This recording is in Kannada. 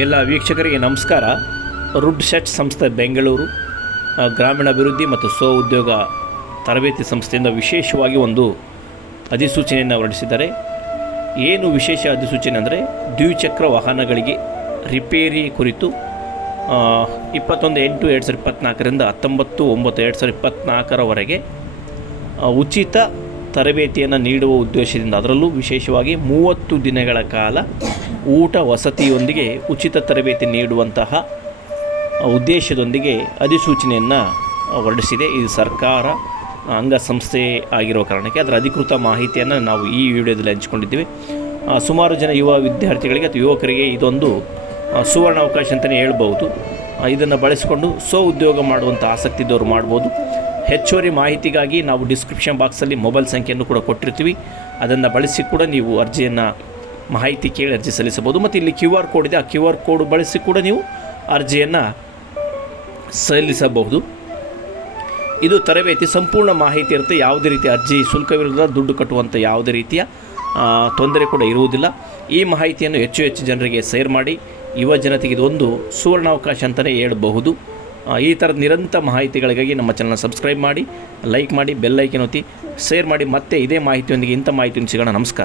ಎಲ್ಲ ವೀಕ್ಷಕರಿಗೆ ನಮಸ್ಕಾರ. ರುಡ್ ಶೆಟ್ ಸಂಸ್ಥೆ ಬೆಂಗಳೂರು ಗ್ರಾಮೀಣಾಭಿವೃದ್ಧಿ ಮತ್ತು ಸ್ವ ಉದ್ಯೋಗ ತರಬೇತಿ ಸಂಸ್ಥೆಯಿಂದ ವಿಶೇಷವಾಗಿ ಒಂದು ಅಧಿಸೂಚನೆಯನ್ನು ಹೊರಡಿಸಿದ್ದಾರೆ. ಏನು ವಿಶೇಷ ಅಧಿಸೂಚನೆ ಅಂದರೆ ದ್ವಿಚಕ್ರ ವಾಹನಗಳಿಗೆ ರಿಪೇರಿ ಕುರಿತು ಇಪ್ಪತ್ತೊಂದು ಎಂಟು ಎರಡು ಸಾವಿರದ ಇಪ್ಪತ್ತ್ನಾಲ್ಕರಿಂದ ಹತ್ತೊಂಬತ್ತು, ಒಂಬತ್ತು ಎರಡು ಸಾವಿರದ ಇಪ್ಪತ್ತ್ನಾಲ್ಕರವರೆಗೆ ಉಚಿತ ತರಬೇತಿಯನ್ನು ನೀಡುವ ಉದ್ದೇಶದಿಂದ ಅದರಲ್ಲೂ ವಿಶೇಷವಾಗಿ ಮೂವತ್ತು ದಿನಗಳ ಕಾಲ ಊಟ ವಸತಿಯೊಂದಿಗೆ ಉಚಿತ ತರಬೇತಿ ನೀಡುವಂತಹ ಉದ್ದೇಶದೊಂದಿಗೆ ಅಧಿಸೂಚನೆಯನ್ನು ಹೊರಡಿಸಿದೆ. ಇದು ಸರ್ಕಾರ ಅಂಗಸಂಸ್ಥೆ ಆಗಿರೋ ಕಾರಣಕ್ಕೆ ಅದರ ಅಧಿಕೃತ ಮಾಹಿತಿಯನ್ನು ನಾವು ಈ ವಿಡಿಯೋದಲ್ಲಿ ಹಂಚಿಕೊಂಡಿದ್ದೀವಿ. ಸುಮಾರು ಜನ ಯುವ ವಿದ್ಯಾರ್ಥಿಗಳಿಗೆ ಅಥವಾ ಯುವಕರಿಗೆ ಇದೊಂದು ಸುವರ್ಣ ಅವಕಾಶ ಅಂತಲೇ ಹೇಳ್ಬೋದು ಇದನ್ನು ಬಳಸಿಕೊಂಡು ಸ್ವ ಉದ್ಯೋಗ ಮಾಡುವಂಥ ಆಸಕ್ತಿ ಇದ್ದವರು ಮಾಡ್ಬೋದು. ಹೆಚ್ಚುವರಿ ಮಾಹಿತಿಗಾಗಿ ನಾವು ಡಿಸ್ಕ್ರಿಪ್ಷನ್ ಬಾಕ್ಸಲ್ಲಿ ಮೊಬೈಲ್ ಸಂಖ್ಯೆಯನ್ನು ಕೂಡ ಕೊಟ್ಟಿರ್ತೀವಿ. ಅದನ್ನು ಬಳಸಿ ಕೂಡ ನೀವು ಅರ್ಜಿಯನ್ನು ಮಾಹಿತಿ ಕೇಳಿ ಅರ್ಜಿ ಸಲ್ಲಿಸಬಹುದು. ಮತ್ತು ಇಲ್ಲಿ ಕ್ಯೂ ಆರ್ ಕೋಡ್ ಇದೆ. ಆ ಕ್ಯೂ ಆರ್ ಕೋಡ್ ಬಳಸಿ ಕೂಡ ನೀವು ಅರ್ಜಿಯನ್ನು ಸಲ್ಲಿಸಬಹುದು. ಇದು ತರಬೇತಿ ಸಂಪೂರ್ಣ ಮಾಹಿತಿ ಇರುತ್ತೆ. ಯಾವುದೇ ರೀತಿಯ ಅರ್ಜಿ ಶುಲ್ಕವಿರುವುದಿಲ್ಲ, ದುಡ್ಡು ಕಟ್ಟುವಂಥ ಯಾವುದೇ ರೀತಿಯ ತೊಂದರೆ ಕೂಡ ಇರುವುದಿಲ್ಲ. ಈ ಮಾಹಿತಿಯನ್ನು ಹೆಚ್ಚು ಹೆಚ್ಚು ಜನರಿಗೆ ಸೇರ್ ಮಾಡಿ, ಯುವ ಜನತೆಗೆ ಇದೊಂದು ಸುವರ್ಣಾವಕಾಶ ಅಂತಲೇ ಹೇಳಬಹುದು. ಈ ಥರದ ನಿರಂತರ ಮಾಹಿತಿಗಳಿಗಾಗಿ ನಮ್ಮ ಚಾನಲ್ನ ಸಬ್ಸ್ಕ್ರೈಬ್ ಮಾಡಿ ಲೈಕ್ ಮಾಡಿ ಬೆಲ್ ಐಕನ್ ಒತ್ತಿ ಶೇರ್ ಮಾಡಿ, ಮತ್ತೆ ಇದೇ ಮಾಹಿತಿಯೊಂದಿಗೆ ಇಂಥ ಮಾಹಿತಿಯನ್ನು ಸಿಗೋಣ. ನಮಸ್ಕಾರ.